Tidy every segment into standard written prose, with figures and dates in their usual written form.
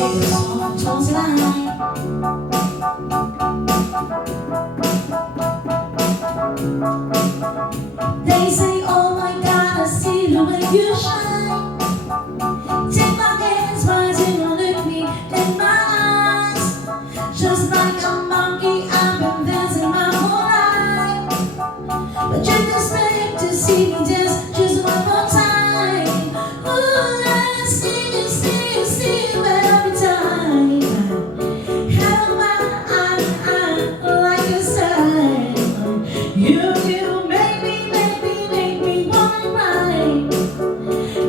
take us on towards the line. They say, oh my God, I see the way you shine. Take my hands, why do you look me in my eyes? Just like a monkey, I've been dancing my whole life, but you expect to see me dance just one more time. Ooh, I see you every time. How I like your style. You make me wanna cry.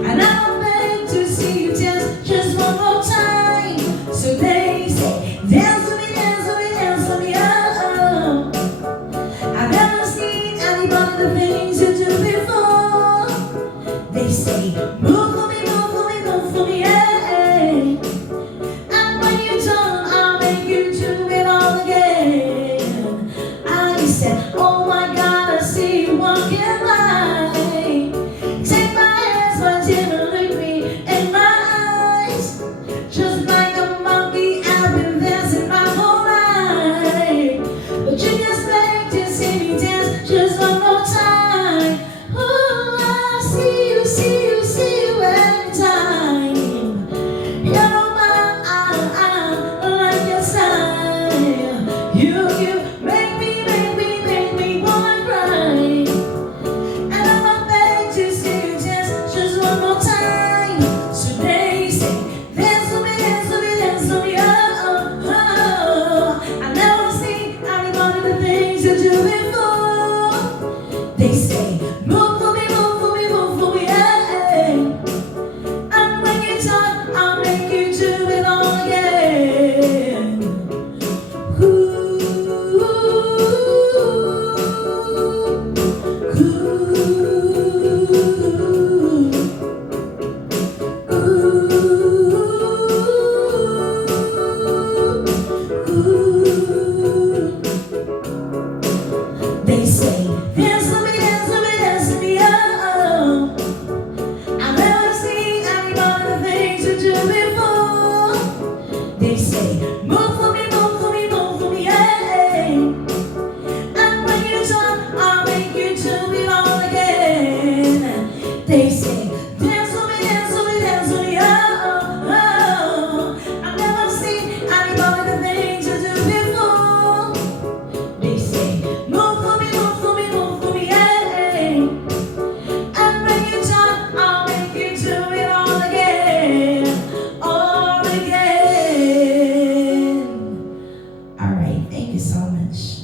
And I'm meant to see you dance just one more time. So they say, dance with me, dance with me, dance with me, oh, oh. I've never seen anybody the things you do before. They say, move for me, move for me, move for me, yeah. And when you're done, I'll make you do it all again. I said, oh my God, I see you walking by. Take my hands, but you don't look me in my eyes. Just like a monkey, I've been dancing my whole life, but you just like to see me dance just one more time. Oh, I see you every time. You know I like your style. You make me wanna cry. And I'm begging to see you dance just one more time. So they say, dance with me, dance with me, dance with me, oh, oh, oh. I never seen anybody the things you do before. They say, move for me, move for me, move for me, yeah. And when you're done, I'll make you do it all again. Ooh, they say, dance with me, dance with me, dance with me, oh, oh. I've never seen anybody the things you do before. They say, move for me, move for me, move for me, yeah. And when you're done, I'll make you do it all again. They say, dance with me, dance with me, dance with me, oh, oh, oh. I've never seen anybody the things you do before. They say, move for me, move for me, move for me, yeah. And when you're done, I'll make you do it all again, all again. All right, thank you so much.